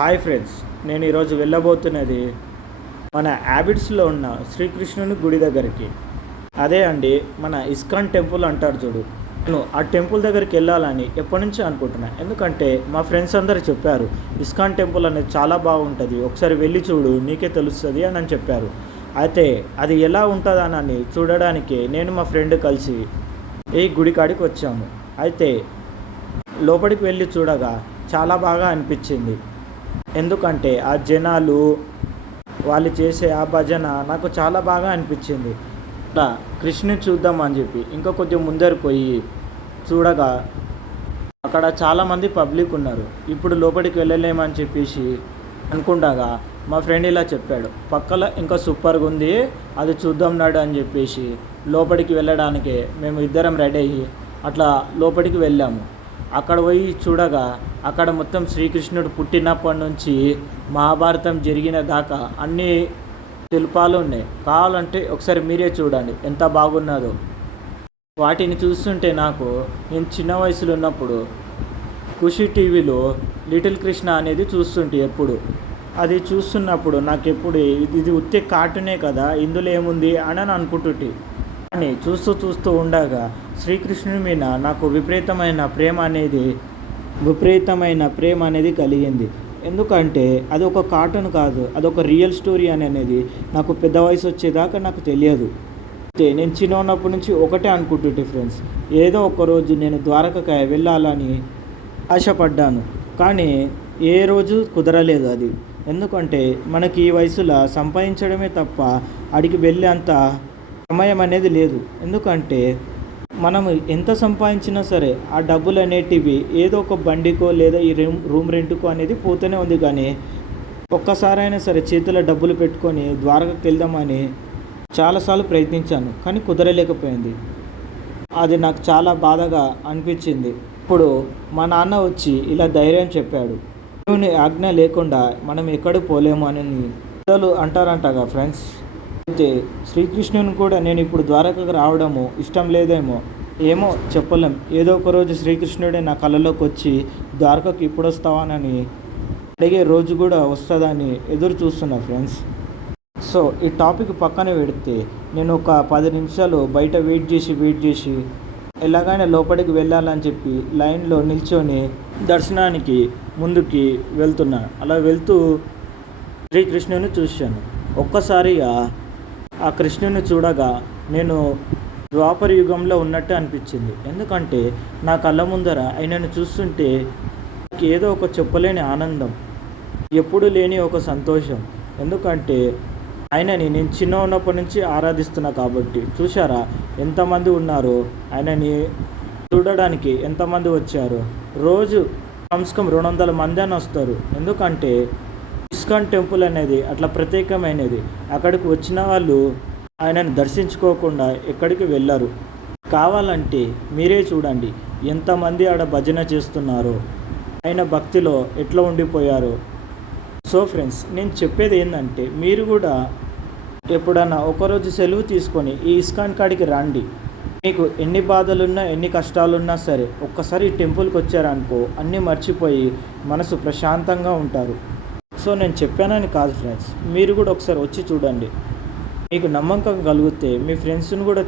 Hi friends, నేను ఈరోజు వెళ్ళబోతున్నది మన హ్యాబిట్స్లో ఉన్న శ్రీకృష్ణుని గుడి దగ్గరికి. అదే అండి మన ఇస్కాన్ టెంపుల్ అంటారు చూడు. నేను ఆ టెంపుల్ దగ్గరికి వెళ్ళాలని ఎప్పటి నుంచో అనుకుంటున్నాను. ఎందుకంటే మా ఫ్రెండ్స్ అందరూ చెప్పారు ఇస్కాన్ టెంపుల్ అనేది చాలా బాగుంటుంది, ఒకసారి వెళ్ళి చూడు నీకే తెలుస్తుంది అని చెప్పారు. అయితే అది ఎలా ఉంటుందని చూడడానికి నేను మా ఫ్రెండ్ కలిసి ఈ గుడి కాడికి వచ్చాము. అయితే లోపలికి వెళ్ళి చూడగా చాలా బాగా అనిపించింది. ఎందుకంటే ఆ జనాలు వాళ్ళు చేసే ఆ భజన నాకు చాలా బాగా అనిపించింది. అట్లా కృష్ణుని చూద్దాం అని చెప్పి ఇంకా కొద్దిగా ముందరకు పోయి చూడగా అక్కడ చాలామంది పబ్లిక్ ఉన్నారు. ఇప్పుడు లోపలికి వెళ్ళలేమని చెప్పేసి అనుకుంటాగా మా ఫ్రెండ్ ఇలా చెప్పాడు, పక్కల ఇంకా సూపర్గా ఉంది అది చూద్దాం నాడు అని చెప్పేసి లోపలికి వెళ్ళడానికే మేము ఇద్దరం రెడీ అయ్యి అట్లా లోపలికి వెళ్ళాము. అక్కడ పోయి చూడగా అక్కడ మొత్తం శ్రీకృష్ణుడు పుట్టినప్పటి నుంచి మహాభారతం జరిగిన దాకా అన్ని శిల్పాలు ఉన్నాయి. కావాలంటే ఒకసారి మీరే చూడండి ఎంత బాగున్నదో. వాటిని చూస్తుంటే నాకు నేను చిన్న వయసులో ఉన్నప్పుడు ఖుషి టీవీలో లిటిల్ కృష్ణ అనేది చూస్తుంటే ఎప్పుడు అది చూస్తున్నప్పుడు నాకు ఎప్పుడు ఇది ఉత్తే కార్టూనే కదా, ఇందులో ఏముంది అని అనుకుంటుంటే, కానీ చూస్తూ ఉండగా శ్రీకృష్ణుని మీద నాకు విపరీతమైన ప్రేమ అనేది కలిగింది. ఎందుకంటే అది ఒక కార్టూన్ కాదు, అదొక రియల్ స్టోరీ అనేది నాకు పెద్ద వయసు వచ్చేదాకా నాకు తెలియదు. అయితే నేను చిన్న ఉన్నప్పటి నుంచి ఒకటే అనుకుంటుంటే ఫ్రెండ్స్, ఏదో ఒకరోజు నేను ద్వారకకి వెళ్ళాలని ఆశపడ్డాను. కానీ ఏ రోజు కుదరలేదు అది. ఎందుకంటే మనకి ఈ వయసులో సంపాదించడమే తప్ప అడిగి వెళ్ళేంత సమయం అనేది లేదు. ఎందుకంటే మనం ఎంత సంపాదించినా సరే ఆ డబ్బులు అనేటివి ఏదో ఒక బండికో లేదా ఈ రూమ్ రెంట్కో అనేది పోతూనే ఉంది. కానీ ఒక్కసారైనా సరే చేతిలో డబ్బులు పెట్టుకొని ద్వారకకి వెళ్దామని చాలాసార్లు ప్రయత్నించాను, కానీ కుదరలేకపోయింది. అది నాకు చాలా బాధగా అనిపించింది. ఇప్పుడు మా నాన్న వచ్చి ఇలా ధైర్యం చెప్పాడు, దేవుని ఆజ్ఞ లేకుండా మనం ఎక్కడికి పోలేము అని పెద్దలు అంటారంటగా ఫ్రెండ్స్. అయితే శ్రీకృష్ణుని కూడా నేను ఇప్పుడు ద్వారకకు రావడము ఇష్టం లేదేమో, ఏమో చెప్పలేం. ఏదో ఒక రోజు శ్రీకృష్ణుడే నా కళ్ళలోకి వచ్చి ద్వారకకు ఇప్పుడు వస్తావానని అడిగే రోజు కూడా వస్తుందని ఎదురు చూస్తున్నా ఫ్రెండ్స్. సో ఈ టాపిక్ పక్కన పెడితే నేను ఒక 10 నిమిషాలు బయట వెయిట్ చేసి ఎలాగైనా లోపలికి వెళ్ళాలని చెప్పి లైన్లో నిల్చొని దర్శనానికి ముందుకి వెళ్తున్నాను. అలా వెళ్తూ శ్రీకృష్ణుని చూశాను. ఒక్కసారిగా ఆ కృష్ణుని చూడగా నేను ద్వాపర యుగంలో ఉన్నట్టు అనిపించింది. ఎందుకంటే నా కళ్ళ ముందర ఆయనను చూస్తుంటే నాకు ఏదో ఒక చెప్పలేని ఆనందం, ఎప్పుడు లేని ఒక సంతోషం. ఎందుకంటే ఆయనని నేను చిన్న ఉన్నప్పటి నుంచి ఆరాధిస్తున్నా కాబట్టి. చూశారా ఎంతమంది ఉన్నారో, ఆయనని చూడడానికి ఎంతమంది వచ్చారు. రోజు కమ్స్కమ్ 200 మంది అని వస్తారు. ఎందుకంటే ఇస్కాన్ టెంపుల్ అనేది అట్లా ప్రత్యేకమైనది. అక్కడికి వచ్చిన వాళ్ళు ఆయనను దర్శించుకోకుండా ఎక్కడికి వెళ్ళరు. కావాలంటే మీరే చూడండి ఎంతమంది ఆడ భజన చేస్తున్నారో, ఆయన భక్తిలో ఎట్లా ఉండిపోయారో. సో ఫ్రెండ్స్, నేను చెప్పేది ఏంటంటే మీరు కూడా ఎప్పుడన్నా ఒకరోజు సెలవు తీసుకొని ఈ ఇస్కాన్ కాడికి రండి. మీకు ఎన్ని బాధలున్నా ఎన్ని కష్టాలున్నా సరే ఒక్కసారి ఈ టెంపుల్కి వచ్చారనుకో అన్నీ మర్చిపోయి మనసు ప్రశాంతంగా ఉంటారు. సో నేను చెప్పానని కాదు ఫ్రెండ్స్, మీరు కూడా ఒకసారి వచ్చి చూడండి. మీకు నమ్మకం కలిగితే మీ ఫ్రెండ్స్ని కూడా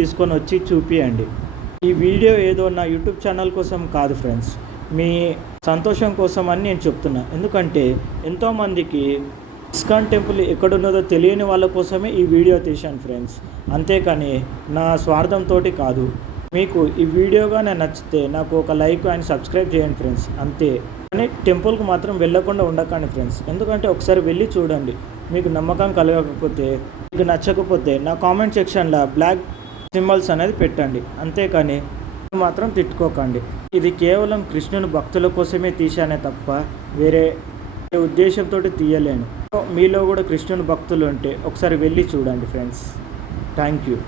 తీసుకొని వచ్చి చూపియండి. ఈ వీడియో ఏదో నా యూట్యూబ్ ఛానల్ కోసం కాదు ఫ్రెండ్స్, మీ సంతోషం కోసం అని నేను చెప్తున్నా. ఎందుకంటే ఎంతోమందికి ఇస్కాన్ టెంపుల్ ఎక్కడున్నదో తెలియని వాళ్ళ కోసమే ఈ వీడియో తీశాను ఫ్రెండ్స్, అంతేకాని నా స్వార్థంతో కాదు. మీకు ఈ వీడియోగా నేను నచ్చితే నాకు ఒక లైక్ అండ్ సబ్స్క్రైబ్ చేయండి ఫ్రెండ్స్, అంతే. కానీ టెంపుల్కి మాత్రం వెళ్ళకుండా ఉండకండి ఫ్రెండ్స్. ఎందుకంటే ఒకసారి వెళ్ళి చూడండి. మీకు నమ్మకం కలగకపోతే, మీకు నచ్చకపోతే నా కామెంట్ సెక్షన్లో బ్లాక్ సింబల్స్ అనేది పెట్టండి, అంతేకాని మాత్రం తిట్టుకోకండి. ఇది కేవలం కృష్ణుని భక్తుల కోసమే తీశానే తప్ప వేరే ఉద్దేశంతో తీయలేను. మీలో కూడా కృష్ణుని భక్తులు ఉంటే ఒకసారి వెళ్ళి చూడండి ఫ్రెండ్స్. Thank you.